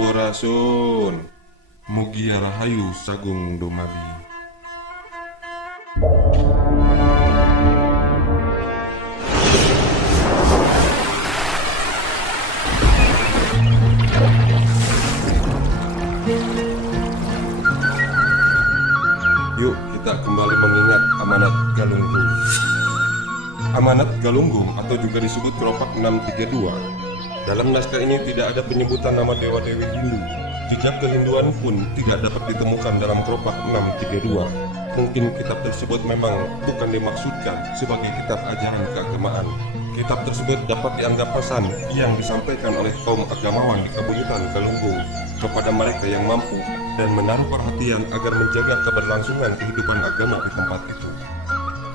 Sampurasun. Mugia rahayu sagung dumadi. Yuk kita kembali mengingat amanat Galunggung. Amanat Galunggung atau juga disebut Keropak 632. Dalam naskah ini tidak ada penyebutan nama dewa-dewi Hindu. Jejak kehinduan pun tidak dapat ditemukan dalam Keropak 632. Mungkin kitab tersebut memang bukan dimaksudkan sebagai kitab ajaran keagamaan. Kitab tersebut dapat dianggap pesan yang disampaikan oleh kaum agamawan di Kabuyutan Galunggung kepada mereka yang mampu dan menaruh perhatian agar menjaga keberlangsungan kehidupan agama di tempat itu.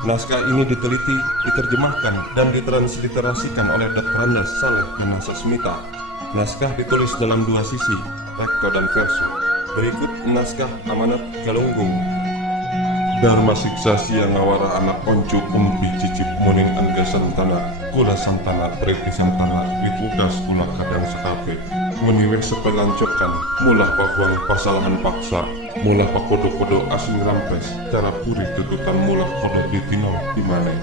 Naskah ini diteliti, diterjemahkan, dan ditransliterasikan oleh Dr. Andes Saleh bin Sasmita. Naskah ditulis dalam dua sisi, recto dan verso. Berikut naskah Amanat Galunggung. Dharma siksa siang ngawara anak oncu kumpi cicip muning angga santana kula santana preti santana witugas kula kadang sekape muniweh sepelancokan mulah pabuang pasalahan paksa mulah pakodo-kodo asing rampes cara puri tututan mulah kodo ditinong dimane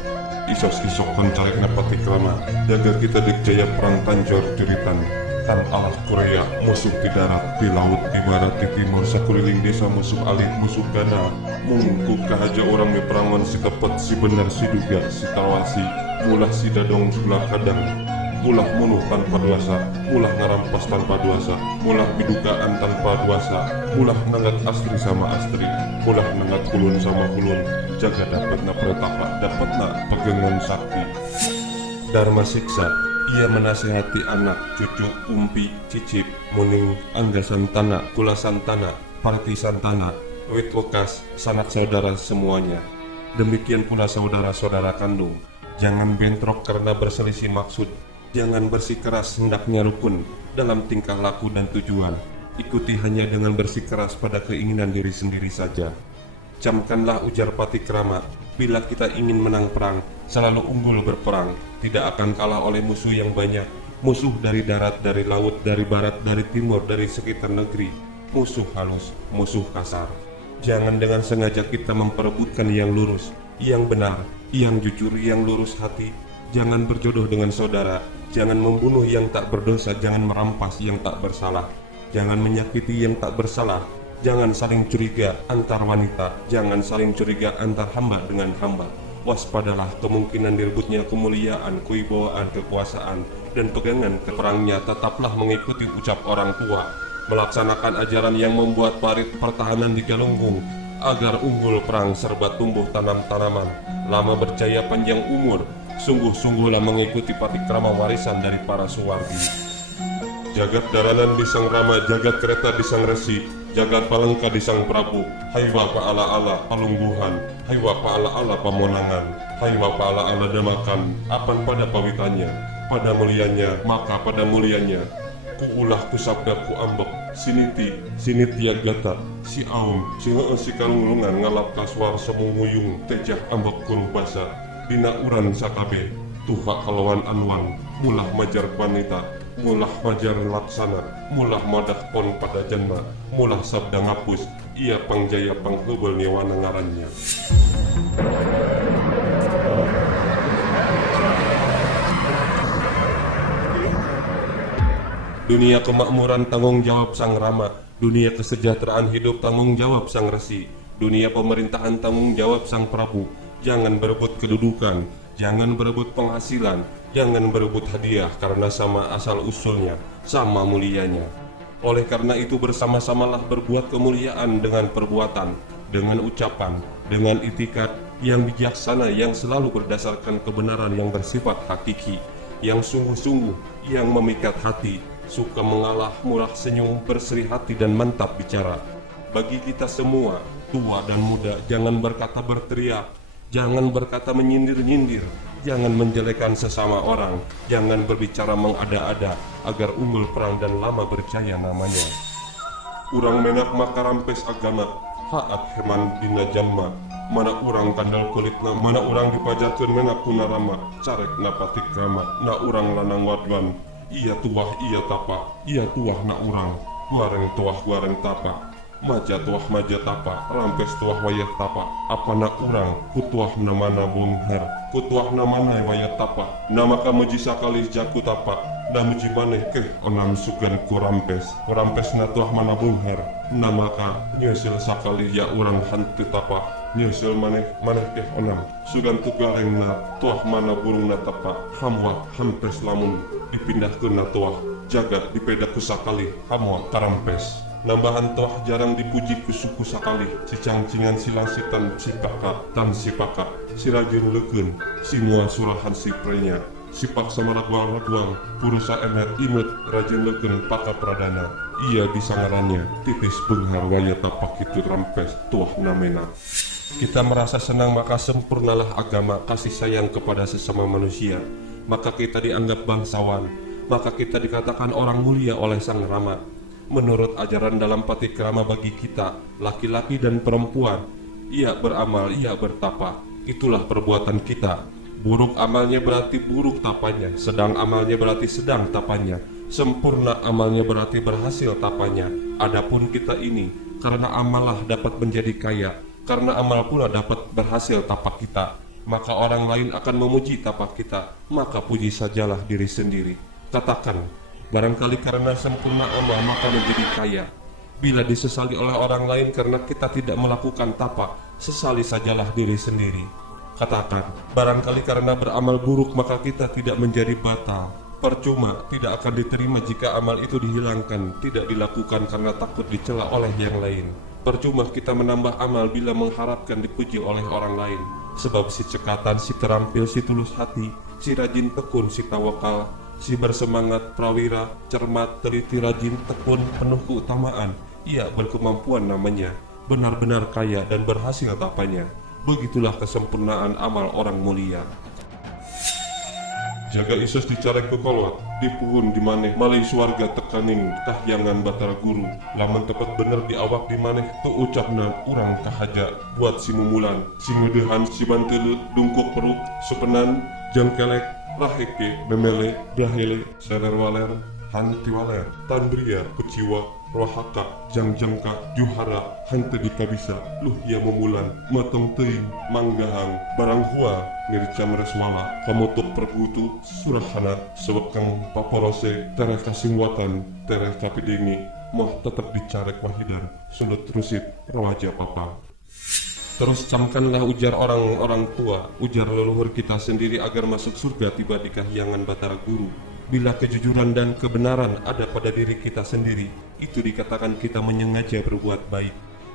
isos-isok pencarek napati kelama jaga kita dikjaya perang tanjor juritan tan alas Korea musuh di darat di laut di barat di timur sakuriling desa musuh alih musuh gana mungku kahaja orang miperangon si tepet si benar si duga si tawasi mulah si dadong sebelah kadang mulah munuh tanpa duasa mulah ngarampas tanpa duasa mulah bidukaan tanpa duasa mulah nangat astri sama astri mulah nangat kulun sama kulun jaga dapat na pretapa dapat na pegangan sakti. Dharma siksa ia menasihati anak, cucu, umpi, cicip, muning, angga santana, kula santana, parti santana, wit wekas, sanak saudara semuanya. Demikian pula saudara-saudara kandung. Jangan bentrok karena berselisih maksud. Jangan bersikeras hendaknya rukun dalam tingkah laku dan tujuan. Ikuti hanya dengan bersikeras pada keinginan diri sendiri saja. Camkanlah ujar Patikrama, bila kita ingin menang perang, selalu unggul berperang, tidak akan kalah oleh musuh yang banyak. Musuh dari darat, dari laut, dari barat, dari timur, dari sekitar negeri. Musuh halus, musuh kasar. Jangan dengan sengaja kita memperebutkan yang lurus, yang benar, yang jujur, yang lurus hati. Jangan berjodoh dengan saudara, jangan membunuh yang tak berdosa, jangan merampas yang tak bersalah, jangan menyakiti yang tak bersalah. Jangan saling curiga antar wanita, jangan saling curiga antar hamba dengan hamba. Waspadalah kemungkinan direbutnya kemuliaan, kewibawaan, kekuasaan, dan pegangan keperangnya. Tetaplah mengikuti ucap orang tua, melaksanakan ajaran yang membuat parit pertahanan di Galunggung, agar unggul perang serba tumbuh tanam-tanaman, lama berjaya panjang umur. Sungguh-sungguhlah mengikuti Patikrama warisan dari para suwargi. Jagat daranan di Sang Rama, jagat kereta di Sang Resi, jagat palengka di Sang Prabu. Haywa paala-ala palungguhan, haywa paala-ala pamonangan, haywa paala-ala damakan. Apan pada pawitannya, pada mulianya, maka pada mulianya. Kuulah kusabda ku ambek, siniti, sinitia gata, si aum, si kalulungan ngalap kaswar semunguyung, tejah ambek kuruh basa. Dina uran sakabe, tuha kalawan anwan, mulah majar wanita, mulah majar laksana, mulah madak pon pada janma, mulah sabda ngapus, ia pangjaya panghebel nyewana ngarannya. Dunia kemakmuran tanggung jawab Sang Rama, dunia kesejahteraan hidup tanggung jawab Sang Resi, dunia pemerintahan tanggung jawab Sang Prabu. Jangan berebut kedudukan, jangan berebut penghasilan, jangan berebut hadiah karena sama asal-usulnya, sama mulianya. Oleh karena itu bersama-samalah berbuat kemuliaan dengan perbuatan, dengan ucapan, dengan itikat yang bijaksana yang selalu berdasarkan kebenaran yang bersifat hakiki, yang sungguh-sungguh, yang memikat hati, suka mengalah, murah senyum, berseri hati dan mantap bicara. Bagi kita semua, tua dan muda, jangan berkata berteriak, jangan berkata menyindir-nyindir, jangan menjelekan sesama orang, jangan berbicara mengada-ada, agar unggul perang dan lama berjaya namanya. Urang menak maka rampes agama, haat heman dina jamma, mana urang kandal kulitna, mana urang dipajarkeun menak kunarama, carek na Patikrama, na urang lanang wadwan, iya tuah iya tapa, iya tuah na urang, guareng tuah guareng tapa, maja tuah maja tapa, rampes tuah wayat tapa, apana urang kutuah namana bungher, kutuah namana wayat tapa, nama kamuji sakali jaku tapa, damuji maneh keh onam sugan kurampes na tuah mana bungher, nama ka nyusul sakali ya urang hantu tapa, nyusul maneh keh onam sugan tugareng na tuah mana burung na tapa, hamwa hampes lamun dipindah ke na tuah jagat dipedaku sakali hamwa karampes. Nambahan toh jarang dipuji ku suku sakali, si cangcingan silang sitan si kakak tan si pakak, si rajin leken, si mua surahan si prenya, si paksa maraguang purusa emet imut rajin leken paka pradana, ia disangarannya titis benghar waya tapak itu rampes tuah namena. Kita merasa senang maka sempurnalah agama kasih sayang kepada sesama manusia, maka kita dianggap bangsawan, maka kita dikatakan orang mulia oleh Sang Rama. Menurut ajaran dalam patikrama bagi kita, laki-laki dan perempuan, ia beramal, ia bertapa, itulah perbuatan kita. Buruk amalnya berarti buruk tapanya, sedang amalnya berarti sedang tapanya, sempurna amalnya berarti berhasil tapanya. Adapun kita ini, karena amalah dapat menjadi kaya, karena amal pula dapat berhasil tapak kita, maka orang lain akan memuji tapak kita, maka puji sajalah diri sendiri. Katakan, barangkali karena sempurna amal maka menjadi kaya. Bila disesali oleh orang lain karena kita tidak melakukan tapak, sesali sajalah diri sendiri. Katakan, barangkali karena beramal buruk maka kita tidak menjadi batal. Percuma, tidak akan diterima jika amal itu dihilangkan, tidak dilakukan karena takut dicela oleh yang lain. Percuma kita menambah amal bila mengharapkan dipuji oleh orang lain. Sebab si cekatan, si terampil, si tulus hati, si rajin tekun, si tawakal, si bersemangat, prawira, cermat, teliti, rajin, tekun, penuh keutamaan, ia berkemampuan namanya, benar-benar kaya dan berhasil tapanya. Begitulah kesempurnaan amal orang mulia. Jaga Isus dicarek ke kolot, dipuhun di maneh, malai suarga tekaning kahyangan batara guru, laman tepat bener di awak di maneh, tu ucapna urang kahaja, buat si mumulan, si ngudehan, si bantel, dungkuk perut, supenan, jengkelek, laheke, memele, dahele, serer waler, hanti waler, tandria, keciwa, rohaka, jangjangka, juhara, hante dikabisa, luh ia memulan, matong teing, manggahang, barang hua, nirca mereswala, kamotok pergutu, surahana, sewekang paporose, tereh kasingwatan, tereh kapidingi, mah tetap dicarek wahidan, sundut terusit, rawaja papa. Terus camkanlah ujar orang-orang tua, ujar leluhur kita sendiri agar masuk surga tiba di kahyangan batara guru. Bila kejujuran dan kebenaran ada pada diri kita sendiri, itu dikatakan kita menyengaja berbuat baik.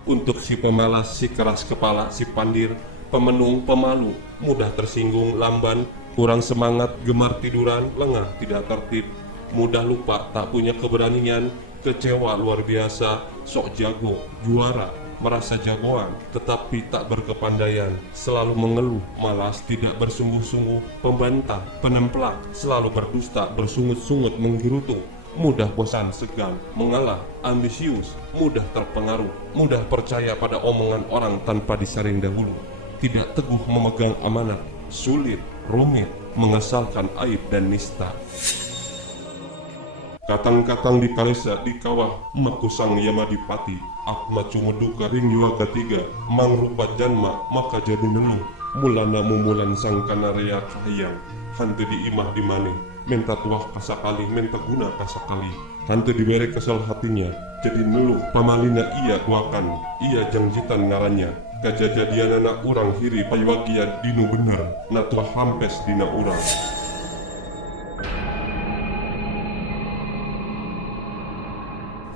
Untuk si pemalas, si keras kepala, si pandir, pemenung, pemalu, mudah tersinggung, lamban, kurang semangat, gemar tiduran, lengah, tidak tertib, mudah lupa, tak punya keberanian, kecewa luar biasa, sok jago, juara, merasa jagoan, tetapi tak berkepandaian, selalu mengeluh, malas, tidak bersungguh-sungguh, pembantah, penemplak, selalu berdusta, bersungut-sungut, menggerutu, mudah bosan, segan, mengalah, ambisius, mudah terpengaruh, mudah percaya pada omongan orang tanpa disaring dahulu, tidak teguh memegang amanat, sulit, rumit, mengesalkan aib dan nista. Katang-katang di kalesa di kawah makusang yamadipati, akma cumuduka ring jua ketiga, mangrupa janma maka jadi neluh, mulana mumulan sang kanaria kahayang, hantu diimah di mane, menta tuah kasakali, menta guna kasakali, hantu diberi kesal hatinya, jadi neluh, pamalina ia tuakan, ia jangjitan ngarannya, kejadian anak urang hiri paywagia dinu bener, na tuah hampes dina urang.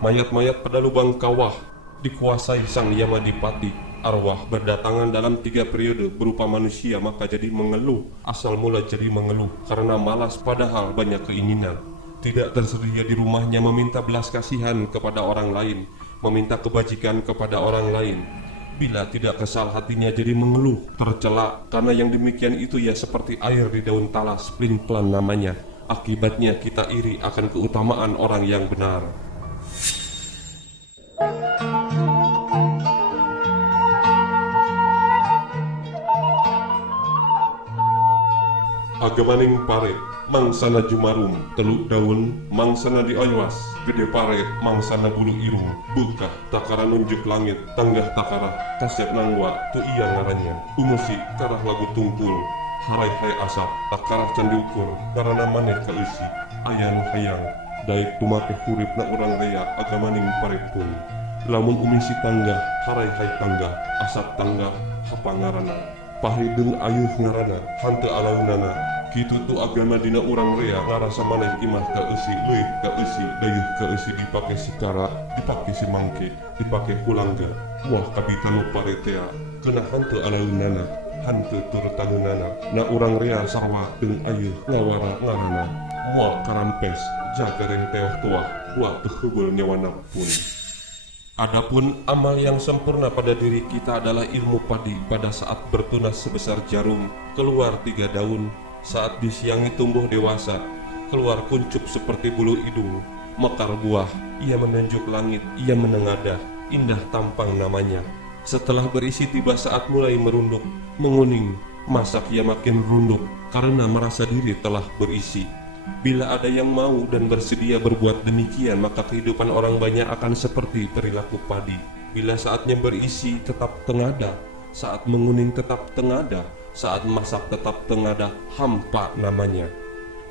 Mayat-mayat pada lubang kawah dikuasai sang Yamadipati. Arwah berdatangan dalam 3 periode berupa manusia maka jadi mengeluh. Asal mula jadi mengeluh karena malas padahal banyak keinginan. Tidak tersedia di rumahnya meminta belas kasihan kepada orang lain, meminta kebajikan kepada orang lain. Bila tidak kesal hatinya jadi mengeluh, tercela karena yang demikian itu ya seperti air di daun talas, pelin-pelan namanya. Akibatnya kita iri akan keutamaan orang yang benar. Agamaning pare, mangsana jumarum, teluk daun, mangsana dioywas, gede paret, mangsana bulu irung, bukah, takara nunjuk langit, tanggah takara, kasep nangwa, tu iya ngarannya, umusi, karah lagu tungkul, harai hai asap, takara candi ukur, karena maneh keusi, ayanu hayang, daik tumake hurip na orang rea agamaning paripun. Lamun umisi tangga, harai hai tangga, asap tangga, hapa ngarana, pahidung ayuh ngarana, hante alaunana, kitu tu agama dina urang rea ngarasa maneh imah keusi, leuih keusi, dayuh keusi dipake sikara, dipake simangke, dipake kulangga, wah kapitanu paretea, kena hante alaunana, hante turtanunana, na urang rea sarwa jeung ayuh ngawara ngarana, wah karampes, jagareng teoh tuah, wah tehebel nyawana pun. Adapun amal yang sempurna pada diri kita adalah ilmu padi pada saat bertunas sebesar jarum, keluar 3 daun, saat disiangi tumbuh dewasa, keluar kuncup seperti bulu hidung, mekar buah, ia menunjuk langit, ia menengadah, indah tampang namanya. Setelah berisi tiba saat mulai merunduk, menguning, masak ia makin runduk, karena merasa diri telah berisi. Bila ada yang mau dan bersedia berbuat demikian, maka kehidupan orang banyak akan seperti perilaku padi. Bila saatnya berisi tetap tengada, saat menguning tetap tengada, saat masak tetap tengada, hampa namanya.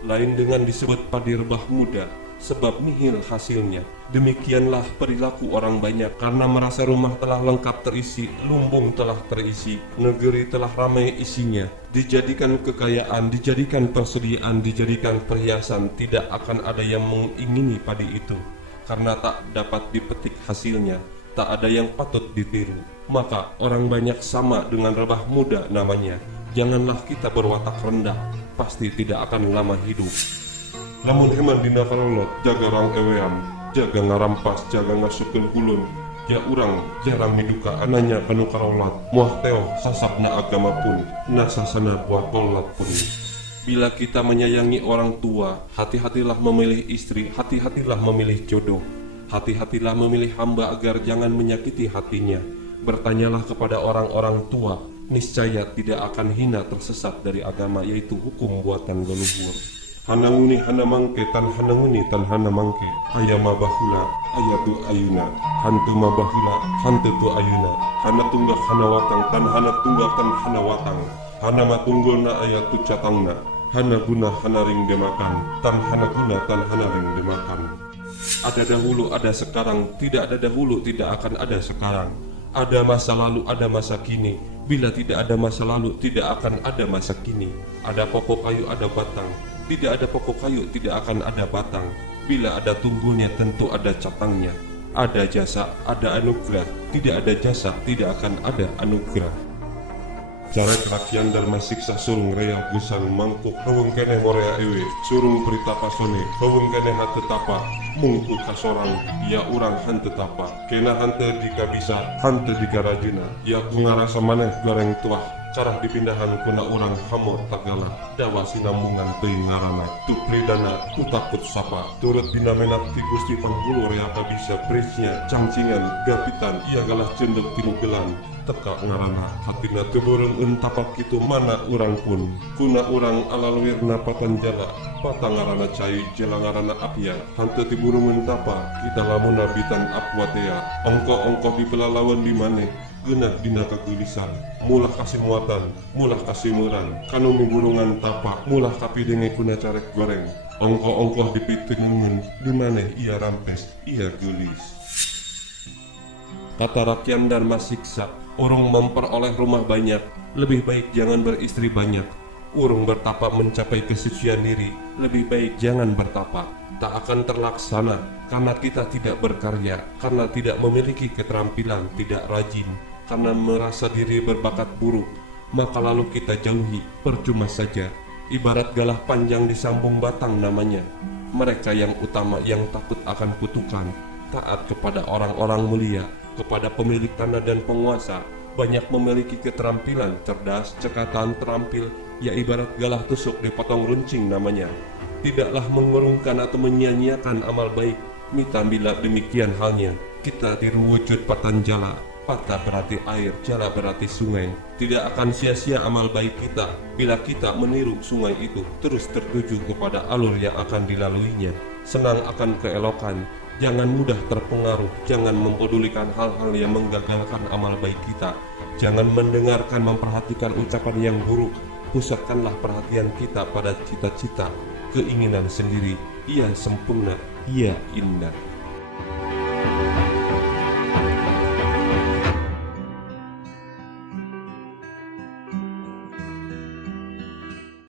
Lain dengan disebut padi rebah muda, sebab nihil hasilnya. Demikianlah perilaku orang banyak, karena merasa rumah telah lengkap terisi, lumbung telah terisi, negeri telah ramai isinya, dijadikan kekayaan, dijadikan persediaan, dijadikan perhiasan, tidak akan ada yang mengingini padi itu, karena tak dapat dipetik hasilnya, tak ada yang patut ditiru. Maka orang banyak sama dengan rebah muda namanya. Janganlah kita berwatak rendah, pasti tidak akan lama hidup. Lamun heman dina karolot, jaga rang ewean, jaga ngarampas, jaga ngasukeun ulun, ya urang jarang miduka ananya kanu karolat, muah teo sasapna agama pun, nasasana buat kolat pun. Bila kita menyayangi orang tua, hati-hatilah memilih istri, hati-hatilah memilih jodoh, hati-hatilah memilih hamba agar jangan menyakiti hatinya. Bertanyalah kepada orang-orang tua, niscaya tidak akan hina tersesat dari agama, yaitu hukum buatan leluhur. Hananguni hana mangke tan hananguni tan hana mangke, ayama bahula ayatu ayuna, hantu mabahula hantu tu ayuna, hana tunggak hana watang tan hana tunggak tan hana watang, hana matunggolna ayatu catangna, hana guna hana ring demakan, tan hana guna tan hana ring demakan. Ada dahulu ada sekarang, tidak ada dahulu tidak akan ada sekarang. Ada masa lalu ada masa kini, bila tidak ada masa lalu tidak akan ada masa kini. Ada pokok kayu ada batang, tidak ada pokok kayu tidak akan ada batang. Bila ada tumbuhnya tentu ada catangnya. Ada jasa, ada anugerah, tidak ada jasa, tidak akan ada anugerah. Cara kerakian dharma siksa surung rea gusan mangkuk hawung kene morea ewe surung berita pasone hawung kene hante tapa mungku kasorang ya urang hante tapa kena hante dikabisa hante dikarajuna ya ku ngarasa maneh goreng tuah carah dipindahan kuna urang hamo tagala dawa sinambungan teuing ngarana tu pridana tu takut sapa turut dinamenak ti Gusti Penghulu rea kabisa presnya cangcingan gapitan ia galah cendek tinugelan teka ngarana hatina teburung entapak kitu mana urang pun kuna urang alalwirna patanjala patang ngarana cai jela ngarana apia hante tiburung entapa kita lamun nabitan apwatea ongko-ongko di pelalawan di mane genah dina kagulisan mulah kasih muatan mulah kasih meuran kanu mibulungan tapak mulah kapidenge kuna carek goreng ongko-ongko dipitingun di mane ia rampes ia gelis. Kata rakyat dharma siksa, urung memperoleh rumah banyak, lebih baik jangan beristri banyak. Urung bertapa mencapai kesucian diri, lebih baik jangan bertapa. Tak akan terlaksana, karena kita tidak berkarya, karena tidak memiliki keterampilan, tidak rajin, karena merasa diri berbakat buruk. Maka lalu kita jauhi, percuma saja. Ibarat galah panjang disambung batang namanya. Mereka yang utama yang takut akan kutukan, taat kepada orang-orang mulia, kepada pemilik tanah dan penguasa, banyak memiliki keterampilan, cerdas, cekatan, terampil, ya ibarat galah tusuk dipotong runcing namanya. Tidaklah mengurungkan atau menyia-nyiakan amal baik, mita bila demikian halnya, kita tiru wujud patanjala. pepatah berarti air, jala berarti sungai. Tidak akan sia-sia amal baik kita bila kita meniru sungai itu terus tertuju kepada alur yang akan dilaluinya. Senang akan keelokan, jangan mudah terpengaruh, jangan mempedulikan hal-hal yang menggagalkan amal baik kita. Jangan mendengarkan, memperhatikan ucapan yang buruk. Pusatkanlah perhatian kita pada cita-cita, keinginan sendiri. Ia sempurna, ia indah.